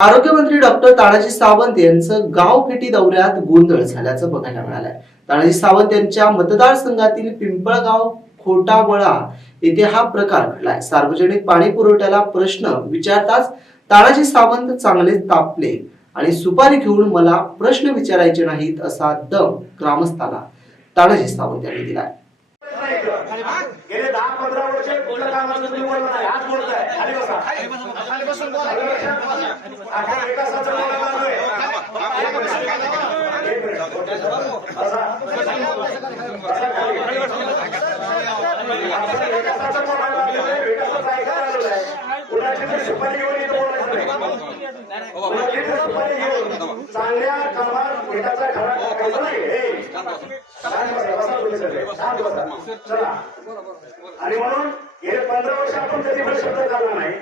आरोग्यमंत्री डॉक्टर तानाजी सावंत यांचं गाव भेटी दौऱ्यात गोंधळ झाल्याचं बघायला मिळालंय. तानाजी सावंत यांच्या मतदारसंघातील पिंपळगाव खोटावळा येथे हा प्रकार घडलाय. सार्वजनिक पाणी पुरवठ्याला प्रश्न विचारताच तानाजी सावंत चांगले तापले आणि सुपारी घेऊन मला प्रश्न विचारायचे नाहीत असा दम ग्रामस्थाला तानाजी सावंत यांनी दिलाय. गेले दहा पंधरा वर्ष कामाचं तुम्ही नाही आज बोलताय खाली बसा खाली आपण. एक मिनिट. एक मिनिट. बसा. बसा खाली. आपण एका साथं बोलायला लागलोय. एका साथं ऐकायला आलेलो आहे. कुणाची तरी सुपारी घेऊन इथं बोलायचं नाही. कुणाची तरी सुपारी घेऊन चांगल्या कामात खरा आणि म्हणून गेले पंधरा वर्ष आपण कधी पण शब्द झाला नाही.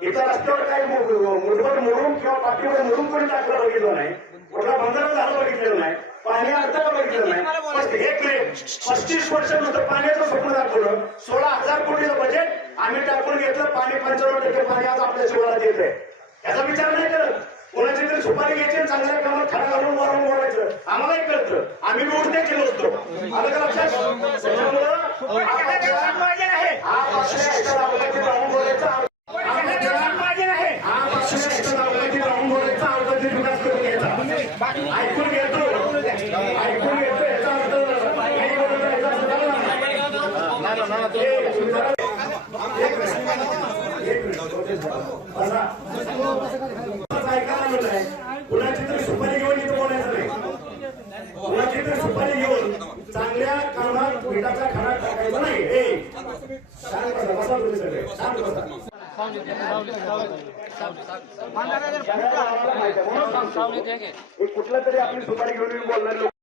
इथं रस्त्यावर काही मुठभर मोडून किंवा पाठीवर मोडून कोणी टाकलं बघितलं नाही कुठला बंधारा झालं बघितलेलं नाही पाणी आता बघितलं नाही एक मिनिट पस्तीस वर्षानंतर पाण्याचं स्वप्न दाखवलं. सोळा हजार कोटीचं बजेट आम्ही टाकून घेतलं पाणी पंच्याण्णव टक्के पाणी आज आपल्या शिवारात येत आहे याचा विचार नाही करत कोणाची तरी सुपारी घ्यायची चांगल्या कामात खडा घालून वरून आम्हालाही कळतं. आम्ही बी उठते केलो असतो आलं का लक्षात? त्याच्यामुळं हा हा याच्या अवगती राहून चांगल्या कामात मिठाचा खडा टाकायचा नाही हे. शांत बसा, बसा तुम्ही सगळे. शांत बसा. माहिती आहे, म्हणून सांगतो. कुठलं तरी आपली सुपारी घेऊन बोलणार